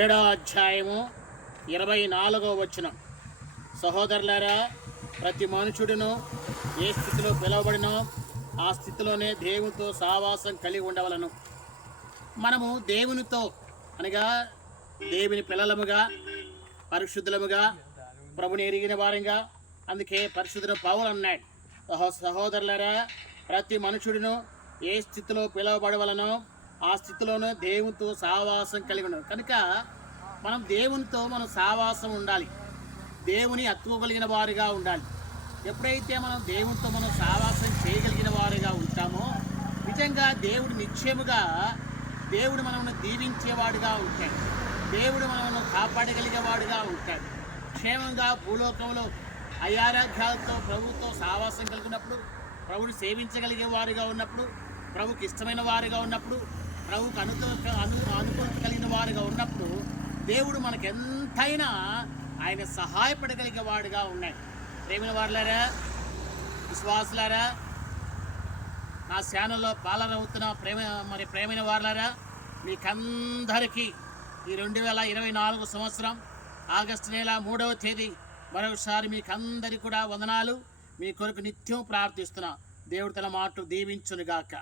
ఏడో అధ్యాయము ఇరవై నాలుగో వచనం. సహోదరులారా ప్రతి మనుషుడును ఏ స్థితిలో పిలువబడినో ఆ స్థితిలోనే దేవునితో సావాసం కలిగి ఉండవలను. మనము దేవునితో అనగా దేవుని పిల్లలముగా పరిశుద్ధులముగా ప్రభుని ఎరిగిన వారంగా అందుకే పరిశుద్ధుడు పావులు అన్నాడు. సహో సహోదరులరా ప్రతి మనుషుడును ఏ స్థితిలో పిలువబడవలనో ఆ స్థితిలోనే దేవునితో సావాసం కలిగి ఉండదు కనుక మనం దేవునితో మనం సావాసం ఉండాలి. దేవుని హత్తుకోగలిగిన వారుగా ఉండాలి. ఎప్పుడైతే మనం దేవునితో మనం సావాసం చేయగలిగిన వారుగా ఉంటామో నిజంగా దేవుడు నిశ్చయముగా దేవుడు మనల్ని దీవించేవాడుగా ఉంటాడు. దేవుడు మనల్ని కాపాడగలిగేవాడుగా ఉంటాడు. క్షేమంగా భూలోకంలో అయారాధ్యాలతో ప్రభుతో సావాసం కలిగినప్పుడు ప్రభుని సేవించగలిగే వారుగా ఉన్నప్పుడు ప్రభుకి ఇష్టమైన వారుగా ఉన్నప్పుడు ప్రభుకు అనుకూ అను అనుకూలత కలిగిన వారుగా ఉన్నప్పుడు దేవుడు మనకు ఎంతైనా ఆయన సహాయపడగలిగే వాడుగా ఉన్నాడు. ప్రేమిన వారులారా విశ్వాసులారా నా ఛానల్లో పాలనవుతున్న ప్రేమ మరి ప్రేమైన వారులారా మీకందరికీ ఈ రెండు వేల ఇరవై నాలుగు సంవత్సరం ఆగస్టు నెల మూడవ తేదీ మరొకసారి మీకందరికీ కూడా వందనాలు. మీ కొరకు నిత్యం ప్రార్థిస్తున్నా. దేవుడు తన మాట దీవించునుగాక.